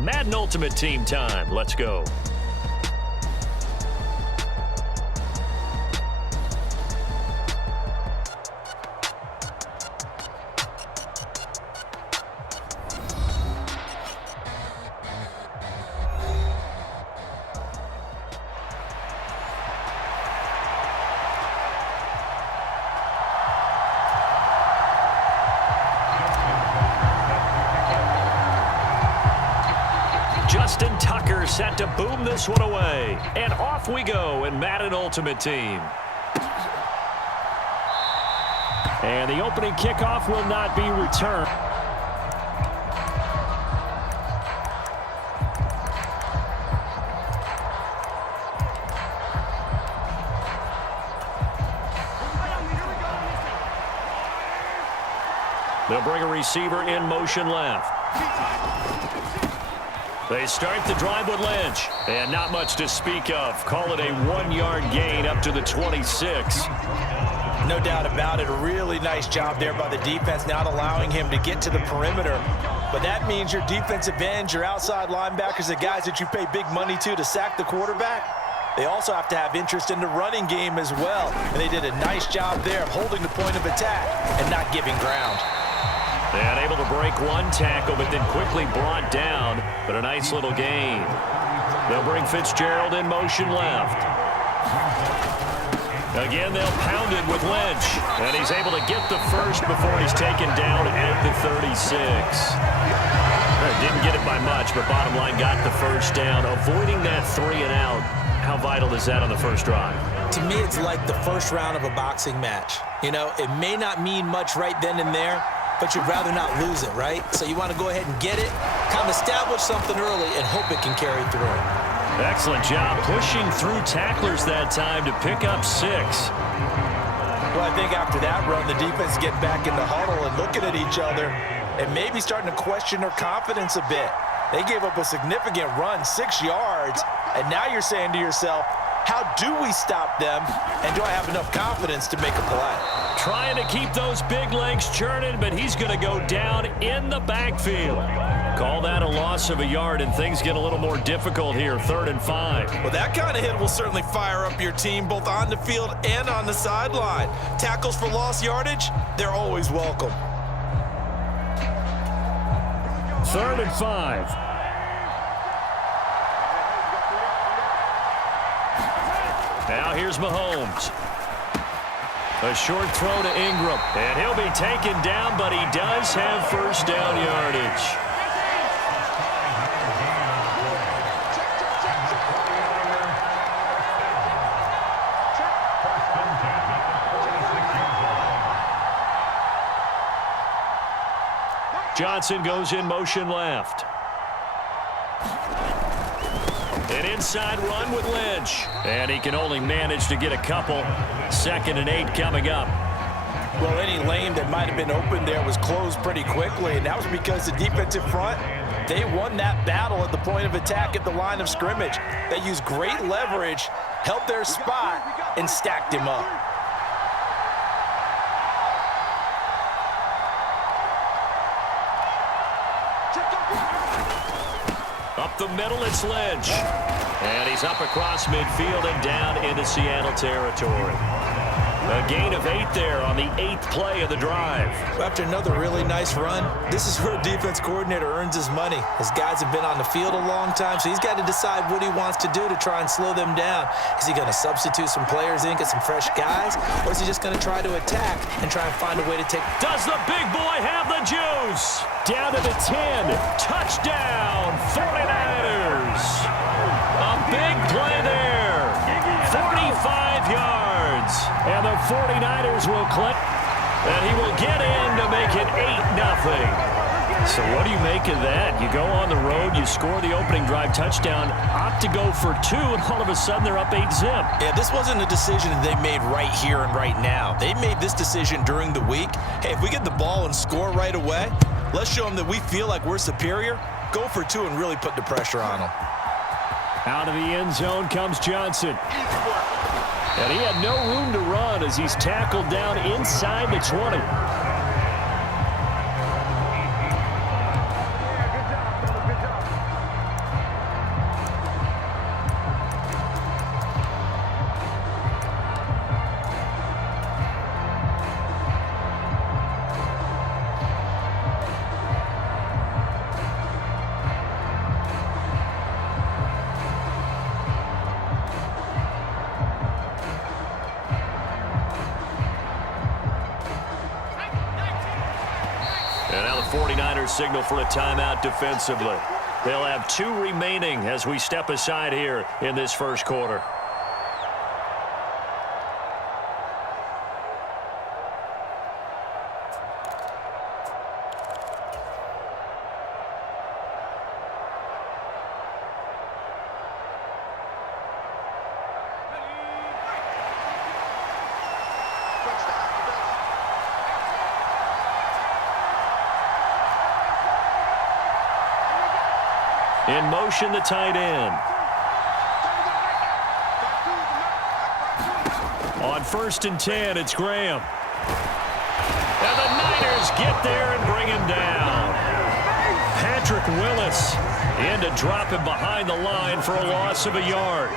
Madden Ultimate Team time. Let's go. Justin Tucker set to boom this one away. And off we go in Madden Ultimate Team. And the opening kickoff will not be returned. They'll bring a receiver in motion left. They start the drive with Lynch. And not much to speak of. Call it a 1-yard gain up to the 26. No doubt about it. A really nice job there by the defense, not allowing him to get to the perimeter. But that means your defensive ends, your outside linebackers, the guys that you pay big money to sack the quarterback, they also have to have interest in the running game as well. And they did a nice job there of holding the point of attack and not giving ground. And able to break one tackle, but then quickly brought down. But a nice little gain. They'll bring Fitzgerald in motion left. Again, they'll pound it with Lynch. And he's able to get the first before he's taken down at the 36. Didn't get it by much, but bottom line, got the first down. Avoiding that 3 and out. How vital is that on the first drive? To me, it's like the first round of a boxing match. You know, it may not mean much right then and there, but you'd rather not lose it, right? So you want to go ahead and get it, kind of establish something early, and hope it can carry through. Excellent job pushing through tacklers that time to pick up 6. Well, I think after that run, the defense getting back in the huddle and looking at each other and maybe starting to question their confidence a bit. They gave up a significant run, 6 yards, and now you're saying to yourself, how do we stop them, and do I have enough confidence to make a play? Trying to keep those big legs churning, but he's going to go down in the backfield. Call that a loss of a yard, and things get a little more difficult here, 3rd and 5. Well, that kind of hit will certainly fire up your team, both on the field and on the sideline. Tackles for lost yardage, they're always welcome. 3rd and 5. Now here's Mahomes. A short throw to Ingram. And he'll be taken down, but he does have first down yardage. Johnson goes in motion left. An inside run with Lynch. And he can only manage to get a couple. 2nd and 8 coming up. Well, any lane that might have been open there was closed pretty quickly, and that was because the defensive front, they won that battle at the point of attack at the line of scrimmage. They used great leverage, held their spot, and stacked him up. Up the middle, it's Lynch. And he's up across midfield and down into Seattle territory. A gain of 8 there on the 8th play of the drive. After another really nice run, this is where a defense coordinator earns his money. His guys have been on the field a long time, so he's got to decide what he wants to do to try and slow them down. Is he going to substitute some players in, get some fresh guys, or is he just going to try to attack and try and find a way to take... Does the big boy have the juice? Down to the 10. Touchdown, 49ers. A big play there. 45 yards. And the 49ers will clip. And he will get in to make it 8-0. So what do you make of that? You go on the road, you score the opening drive touchdown, opt to go for 2, and all of a sudden they're up 8-0. Yeah, this wasn't a decision that they made right here and right now. They made this decision during the week. Hey, if we get the ball and score right away, let's show them that we feel like we're superior. Go for 2 and really put the pressure on them. Out of the end zone comes Johnson. And he had no room to run as he's tackled down inside the 20. their signal for a timeout defensively. They'll have 2 remaining as we step aside here in this first quarter. In motion, the tight end. On 1st and 10, it's Graham. And the Niners get there and bring him down. Patrick Willis in to drop him behind the line for a loss of a yard.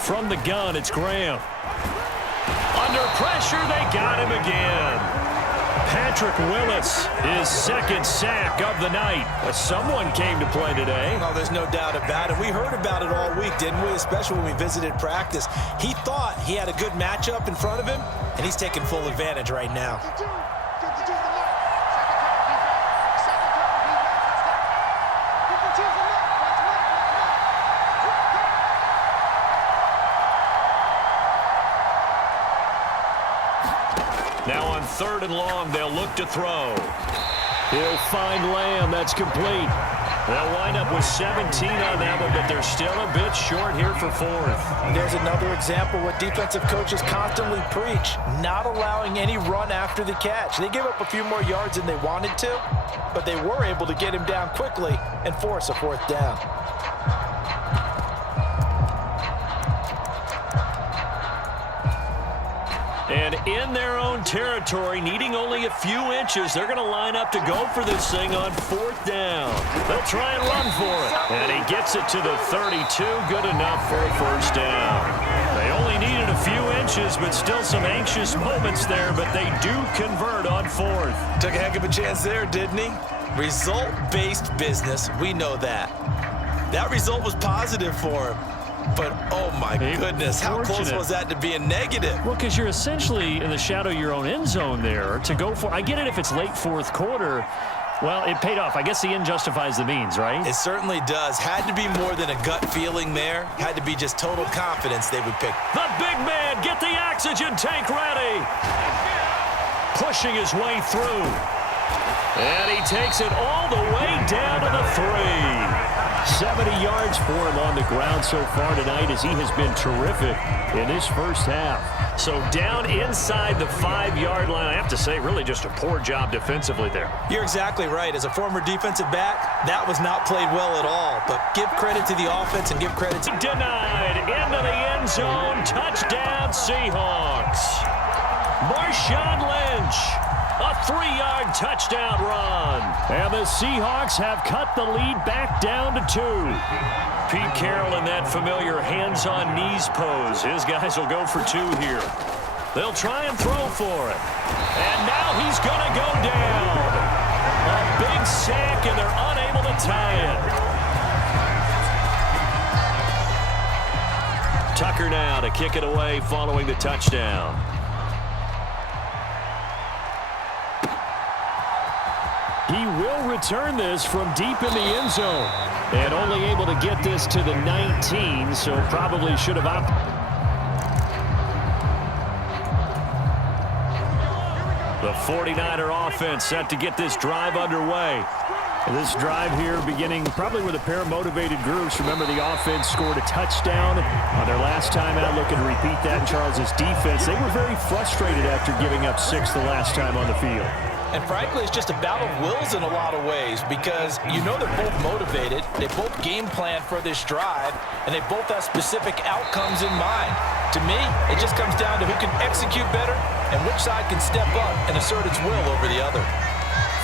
From the gun, it's Graham. Under pressure, they got him again. Patrick Willis, his 2nd sack of the night. Someone came to play today. Oh, there's no doubt about it. We heard about it all week, didn't we? Especially when we visited practice. He thought he had a good matchup in front of him, and he's taking full advantage right now. Now on 3rd and long, they'll look to throw. He'll find Lamb. That's complete. They'll wind up with 17 on that one, but they're still a bit short here for 4th. There's another example what defensive coaches constantly preach, not allowing any run after the catch. They gave up a few more yards than they wanted to, but they were able to get him down quickly and force a 4th down. And in their own territory, needing only a few inches, they're going to line up to go for this thing on 4th down. They'll try and run for it. And he gets it to the 32. Good enough for a 1st down. They only needed a few inches, but still some anxious moments there, but they do convert on 4th. Took a heck of a chance there, didn't he? Result-based business, we know that. That result was positive for him. But, oh, my goodness, how close was that to being negative? Well, because you're essentially in the shadow of your own end zone there to go for. I get it if it's late 4th quarter. Well, it paid off. I guess the end justifies the means, right? It certainly does. Had to be more than a gut feeling there. Had to be just total confidence they would pick. The big man, get the oxygen tank ready. Pushing his way through. And he takes it all the way down to the 3. 70 yards for him on the ground so far tonight as he has been terrific in his first half. So down inside the 5-yard line, I have to say, really just a poor job defensively there. You're exactly right. As a former defensive back, that was not played well at all. But give credit to the offense and give credit to... Denied into the end zone. Touchdown, Seahawks. Marshawn Lynch. A 3-yard touchdown run. And the Seahawks have cut the lead back down to 2. Pete Carroll in that familiar hands-on knees pose. His guys will go for 2 here. They'll try and throw for it. And now he's going to go down. A big sack, and they're unable to tie it. Tucker now to kick it away following the touchdown. He will return this from deep in the end zone. And only able to get this to the 19, so probably should have opted. The 49er offense set to get this drive underway. This drive here beginning probably with a pair of motivated groups. Remember, the offense scored a touchdown on their last time out. Looking to repeat that in Charles's defense. They were very frustrated after giving up 6 the last time on the field. And frankly, it's just a battle of wills in a lot of ways because you know they're both motivated. They both game plan for this drive, and they both have specific outcomes in mind. To me, it just comes down to who can execute better and which side can step up and assert its will over the other.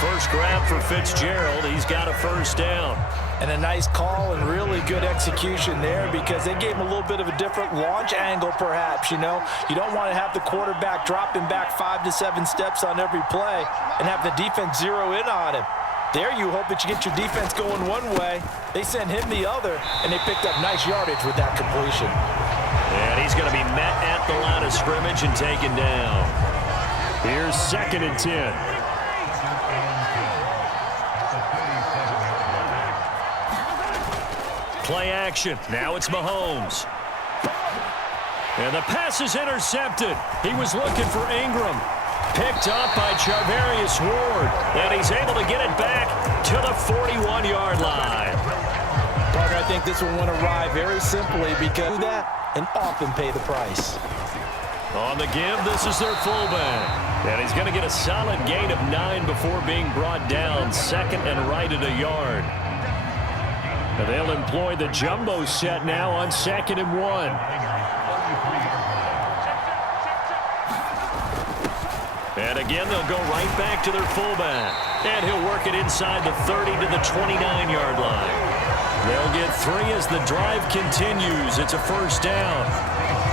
First grab for Fitzgerald. He's got a 1st down. And a nice call and really good execution there because they gave him a little bit of a different launch angle perhaps, you know. You don't want to have the quarterback dropping back 5 to 7 steps on every play and have the defense zero in on him. There you hope that you get your defense going one way. They send him the other, and they picked up nice yardage with that completion. And he's going to be met at the line of scrimmage and taken down. Here's 2nd and 10. Play action. Now it's Mahomes. And the pass is intercepted. He was looking for Ingram. Picked up by Charvarius Ward. And he's able to get it back to the 41-yard line. Partner, I think this will want to ride very simply because of that and often pay the price. On the give, this is their fullback. And he's going to get a solid gain of 9 before being brought down. Second and right at a yard. And they'll employ the jumbo set now on 2nd and 1. And again, they'll go right back to their fullback. And he'll work it inside the 30 to the 29-yard line. They'll get 3 as the drive continues. It's a first down.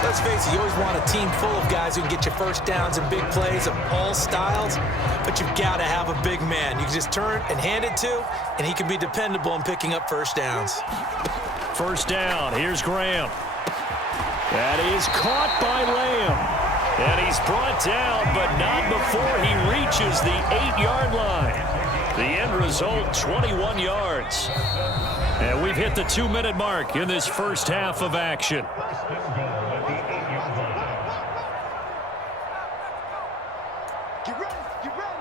Let's face it, you always want a team full of guys who can get you first downs and big plays of all styles, but you've got to have a big man. You can just turn and hand it to, and he can be dependable in picking up first downs. First down. Here's Graham. That is caught by Lamb. And he's brought down, but not before he reaches the 8-yard line. The end result, 21 yards. And we've hit the 2-minute mark in this first half of action. Get ready, get ready.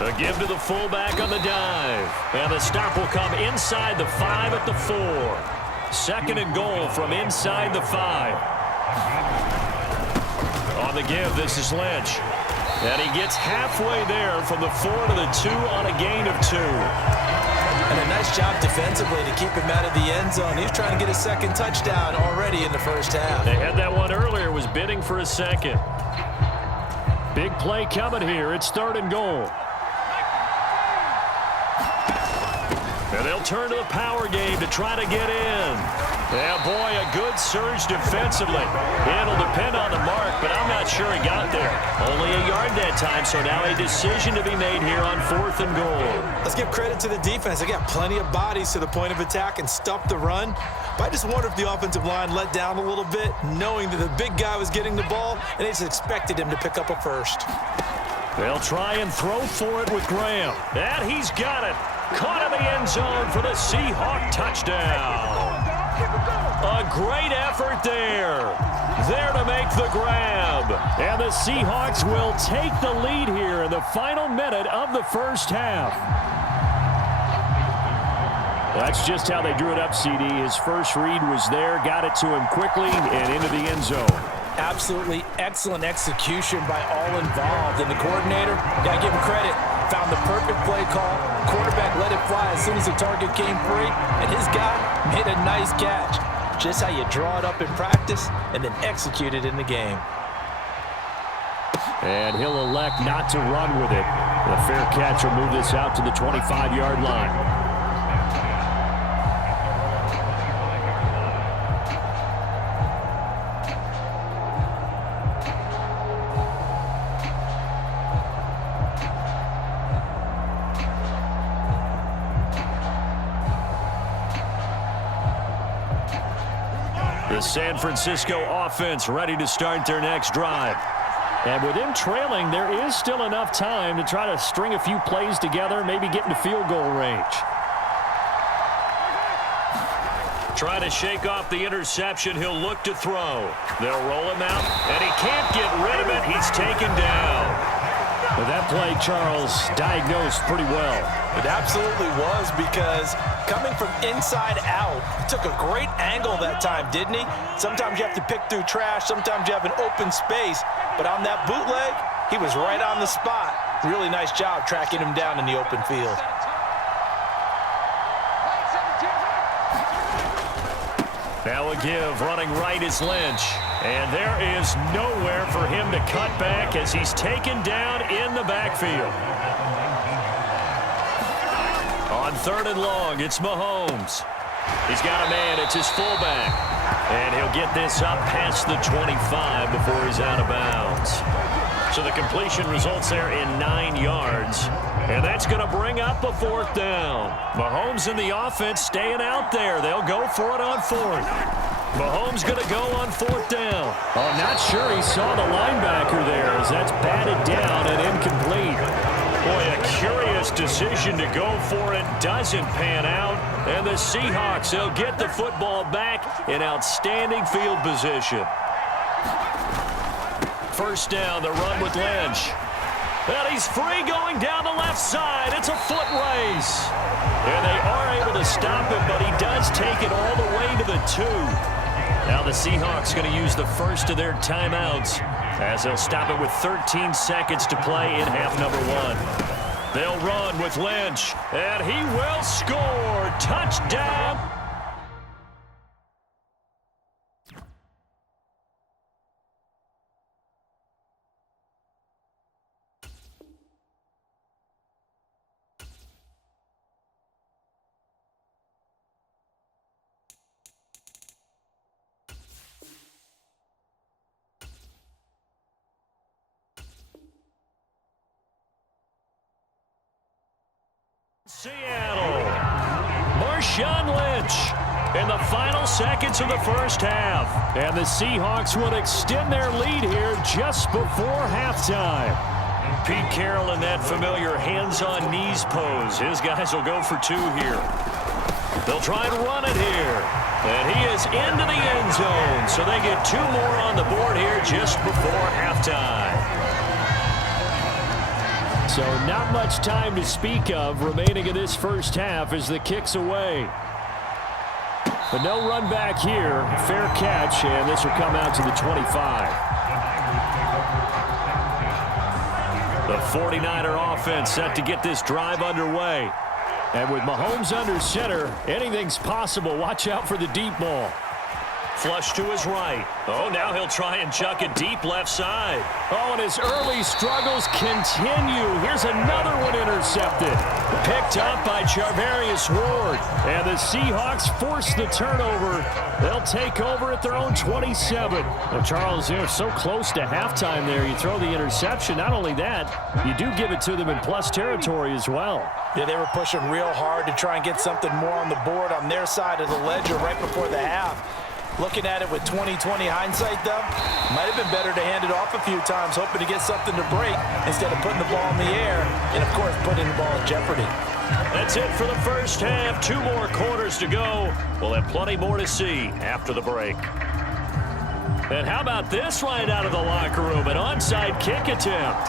A give to the fullback on the dive. And the stop will come inside the 5 at the 4. 2nd and goal from inside the 5. On the give, this is Lynch. And he gets halfway there from the 4 to the 2 on a gain of 2. And a nice job defensively to keep him out of the end zone. He's trying to get a second touchdown already in the first half. They had that one earlier, was bidding for a second. Big play coming here. It's 3rd and goal. And they'll turn to the power game to try to get in. Yeah, boy, a good surge defensively. It'll depend on the mark, but I'm not sure he got there. Only a yard that time, so now a decision to be made here on 4th and goal. Let's give credit to the defense. They got plenty of bodies to the point of attack and stop the run. But I just wonder if the offensive line let down a little bit, knowing that the big guy was getting the ball, and they just expected him to pick up a first. They'll try and throw for it with Graham. And he's got it. Caught in the end zone for the Seahawk touchdown. A great effort there. There to make the grab. And the Seahawks will take the lead here in the final minute of the first half. That's just how they drew it up, CD. His first read was there, got it to him quickly, and into the end zone. Absolutely excellent execution by all involved. And the coordinator, got to give him credit, found the perfect play call. Quarterback let it fly as soon as the target came free, and his guy made a nice catch. Just how you draw it up in practice and then execute it in the game. And he'll elect not to run with it. The fair catch will move this out to the 25-yard line. The San Francisco offense ready to start their next drive. And with them trailing, there is still enough time to try to string a few plays together, maybe get into field goal range. Try to shake off the interception. He'll look to throw. They'll roll him out, and he can't get rid of it. He's taken down. Well, that play, Charles, diagnosed pretty well. It absolutely was, because coming from inside out, he took a great angle that time, didn't he? Sometimes you have to pick through trash. Sometimes you have an open space. But on that bootleg, he was right on the spot. Really nice job tracking him down in the open field. Now a give, running right is Lynch. And there is nowhere for him to cut back as he's taken down in the backfield. On 3rd and long, it's Mahomes. He's got a man, it's his fullback. And he'll get this up past the 25 before he's out of bounds. So the completion results there in 9 yards. And that's going to bring up a 4th down. Mahomes and the offense staying out there. They'll go for it on 4th. Mahomes going to go on 4th down. Oh, I'm not sure he saw the linebacker there as that's batted down and incomplete. decision to go for it doesn't pan out. And the Seahawks, they'll get the football back in outstanding field position. First down, the run with Lynch. And he's free going down the left side. It's a foot race. And they are able to stop him, but he does take it all the way to the 2. Now the Seahawks going to use the first of their timeouts as they'll stop it with 13 seconds to play in half number 1. They'll run with Lynch, and he will score. Touchdown. Seattle. Marshawn Lynch in the final seconds of the first half. And the Seahawks will extend their lead here just before halftime. Pete Carroll in that familiar hands-on knees pose. His guys will go for 2 here. They'll try and run it here. And he is into the end zone. So they get 2 more on the board here just before halftime. So not much time to speak of remaining in this first half as the kick's away. But no run back here. Fair catch, and this will come out to the 25. The 49er offense set to get this drive underway. And with Mahomes under center, anything's possible. Watch out for the deep ball. Flush to his right. Oh, now he'll try and chuck it deep left side. Oh, and his early struggles continue. Here's another one intercepted. Picked up by Charvarius Ward. And the Seahawks force the turnover. They'll take over at their own 27. Well, Charles, they're so close to halftime there. You throw the interception. Not only that, you do give it to them in plus territory as well. Yeah, they were pushing real hard to try and get something more on the board on their side of the ledger right before the half. Looking at it with 20/20 hindsight, though, might have been better to hand it off a few times, hoping to get something to break instead of putting the ball in the air and, of course, putting the ball in jeopardy. That's it for the first half. 2 more quarters to go. We'll have plenty more to see after the break. And how about this right out of the locker room? An onside kick attempt.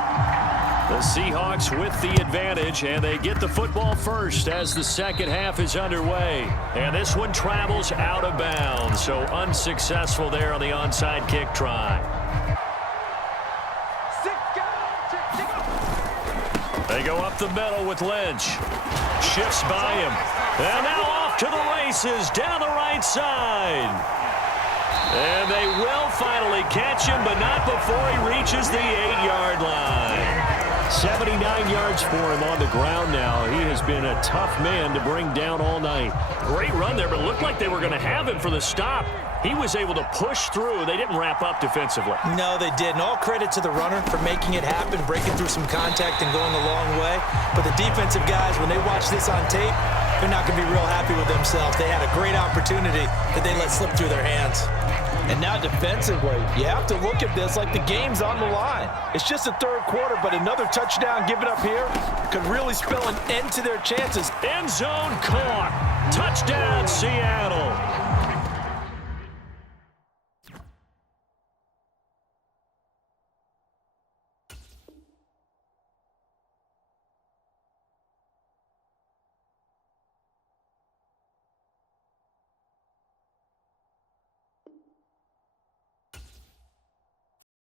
The Seahawks with the advantage, and they get the football first as the second half is underway. And this one travels out of bounds, so unsuccessful there on the onside kick try. They go up the middle with Lynch. Shifts by him. And now off to the races down the right side. And they will finally catch him, but not before he reaches the 8-yard line. 79 yards for him on the ground now. He has been a tough man to bring down all night. Great run there, but it looked like they were going to have him for the stop. He was able to push through. They didn't wrap up defensively. No, they didn't. All credit to the runner for making it happen, breaking through some contact and going a long way. But the defensive guys, when they watch this on tape, they're not going to be real happy with themselves. They had a great opportunity that they let slip through their hands. And now defensively, you have to look at this like the game's on the line. It's just the third quarter, but another touchdown given up here could really spell an end to their chances. End zone caught. Touchdown, Seattle.